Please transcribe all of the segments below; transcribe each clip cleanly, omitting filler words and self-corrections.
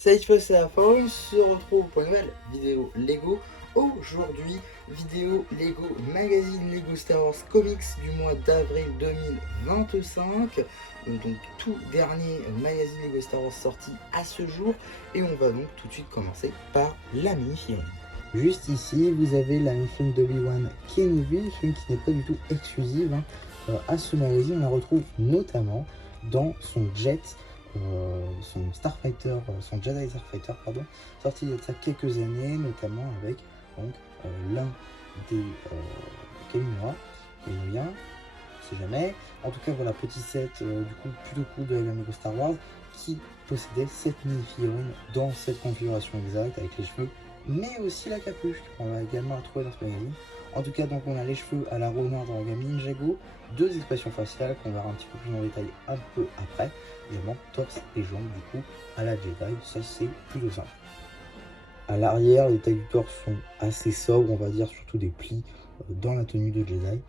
Salut, c'est la fin, on se retrouve pour une nouvelle vidéo Lego. Aujourd'hui, vidéo Lego Magazine Lego Star Wars Comics du mois d'avril 2025. Donc tout dernier magazine Lego Star Wars sorti à ce jour. Et on va donc tout de suite commencer par la mini-figurine. Juste ici, vous avez la mini-figurine d'Obi-Wan Kenobi, une figurine qui n'est pas du tout exclusive à ce magazine. On la retrouve notamment dans son jet, son Starfighter, son Jedi Starfighter, pardon, sorti il y a de ça quelques années, notamment avec donc l'un des Kaminoa, Kaminoa, on sait jamais. En tout cas, voilà, petit set du coup plutôt cool de la Lego Star Wars qui possédait cette mini-figurine dans cette configuration exacte avec les cheveux, mais aussi la capuche qu'on va également retrouver dans ce magazine. En tout cas, donc on a les cheveux à la renard dans la gamme Ninjago, deux expressions faciales qu'on verra un petit peu plus en détail un peu après, également torse et jambes du coup à la Jedi, ça c'est plutôt simple. À l'arrière, les tailles du torse sont assez sobres, on va dire, surtout des plis dans la tenue de Jedi.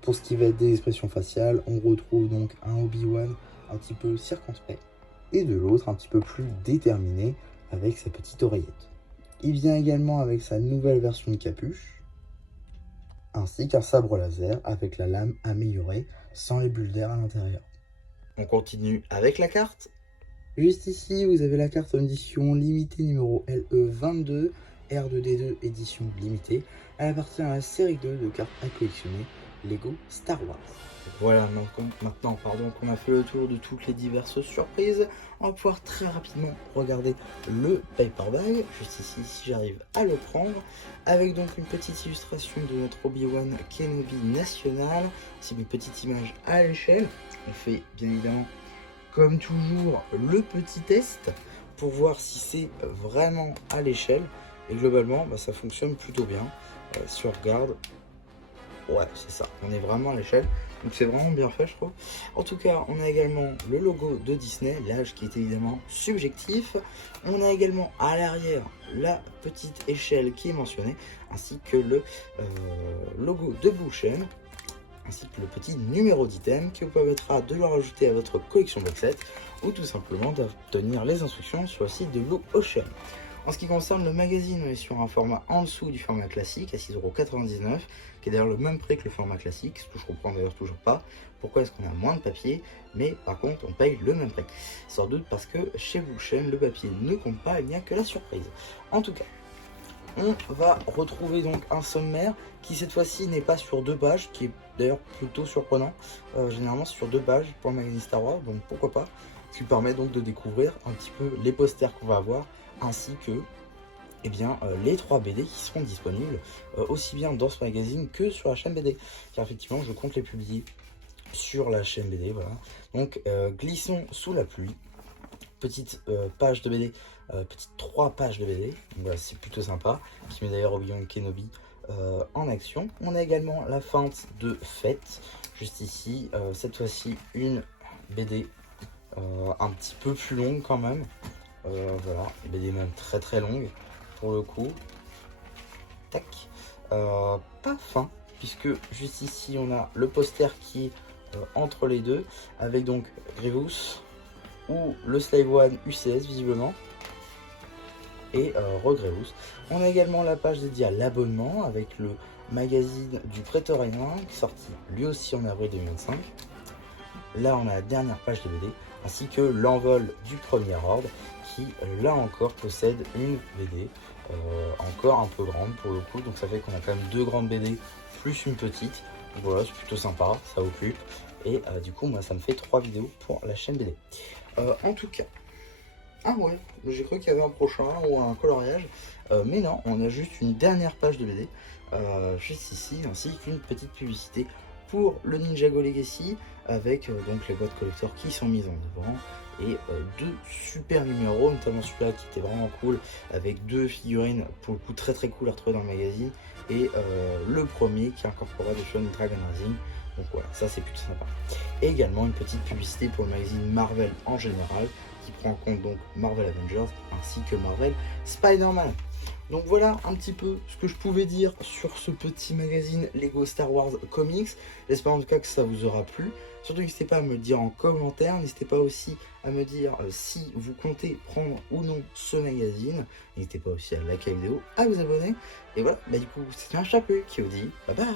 Pour ce qui va être des expressions faciales, on retrouve donc un Obi-Wan un petit peu circonspect et de l'autre un petit peu plus déterminé avec sa petite oreillette. Il vient également avec sa nouvelle version de capuche, ainsi qu'un sabre laser avec la lame améliorée sans les bulles d'air à l'intérieur. On continue avec la carte. Juste ici, vous avez la carte en édition limitée numéro LE22, R2D2 édition limitée. Elle appartient à la série 2 de cartes à collectionner Lego Star Wars. Voilà, maintenant qu'on a fait le tour de toutes les diverses surprises, on va pouvoir très rapidement regarder le paperback, juste ici si j'arrive à le prendre, avec donc une petite illustration de notre Obi-Wan Kenobi national, c'est une petite image à l'échelle. On fait bien évidemment comme toujours le petit test pour voir si c'est vraiment à l'échelle, et globalement ça fonctionne plutôt bien. Si on regarde, ouais, c'est ça, on est vraiment à l'échelle, donc c'est vraiment bien fait, je trouve. En tout cas, on a également le logo de Disney, l'âge qui est évidemment subjectif. On a également à l'arrière la petite échelle qui est mentionnée, ainsi que le logo de Bouchen, ainsi que le petit numéro d'item qui vous permettra de le rajouter à votre collection box set, ou tout simplement d'obtenir les instructions sur le site de Blue Ocean. En ce qui concerne le magazine, on est sur un format en dessous du format classique à 6,99 €, qui est d'ailleurs le même prix que le format classique, ce que je comprends d'ailleurs toujours pas. Pourquoi est-ce qu'on a moins de papier, mais par contre on paye le même prix? Sans doute parce que chez Bouchen, le papier ne compte pas, il n'y a que la surprise. En tout cas, on va retrouver donc un sommaire qui cette fois-ci n'est pas sur 2 pages, qui est d'ailleurs plutôt surprenant. Généralement c'est sur 2 pages pour le magazine Star Wars, donc pourquoi pas. Ce qui permet donc de découvrir un petit peu les posters qu'on va avoir, ainsi que les 3 BD qui seront disponibles aussi bien dans ce magazine que sur la chaîne BD, car effectivement je compte les publier sur la chaîne BD. Voilà, donc Glissons sous la pluie, petite page de BD, petite 3 pages de BD, donc voilà, c'est plutôt sympa, qui met d'ailleurs Obi-Wan Kenobi en action. On a également la feinte de fête, juste ici, cette fois-ci une BD un petit peu plus longue quand même. Voilà, BD même très très longue pour le coup. Tac. Pas fin, puisque juste ici on a le poster qui est entre les deux, avec donc Grievous ou le Slave One UCS visiblement, et Regrievous. On a également la page dédiée à l'abonnement avec le magazine du Praetorian qui est sorti lui aussi en avril 2025. Là on a la dernière page de BD, ainsi que l'envol du premier ordre qui là encore possède une BD encore un peu grande pour le coup, donc ça fait qu'on a quand même 2 grandes BD plus une petite. Donc voilà, c'est plutôt sympa, ça occupe, et du coup moi ça me fait 3 vidéos pour la chaîne BD. En tout cas, ah ouais, j'ai cru qu'il y avait un prochain ou un coloriage, mais non, on a juste une dernière page de BD juste ici, ainsi qu'une petite publicité pour le Ninjago Legacy, avec donc les boîtes collector qui sont mises en devant, et 2 super numéros, notamment celui-là qui était vraiment cool, avec 2 figurines pour le coup très très cool à retrouver dans le magazine, et le premier qui incorpora des choses de Dragon Rising. Donc voilà, ça c'est plutôt sympa. Et également une petite publicité pour le magazine Marvel en général, qui prend en compte donc Marvel Avengers ainsi que Marvel Spider-Man. Donc voilà un petit peu ce que je pouvais dire sur ce petit magazine Lego Star Wars Comics. J'espère en tout cas que ça vous aura plu. Surtout n'hésitez pas à me le dire en commentaire. N'hésitez pas aussi à me dire si vous comptez prendre ou non ce magazine. N'hésitez pas aussi à liker la vidéo, à vous abonner. Et voilà, du coup c'était un chapeau qui vous dit bye bye.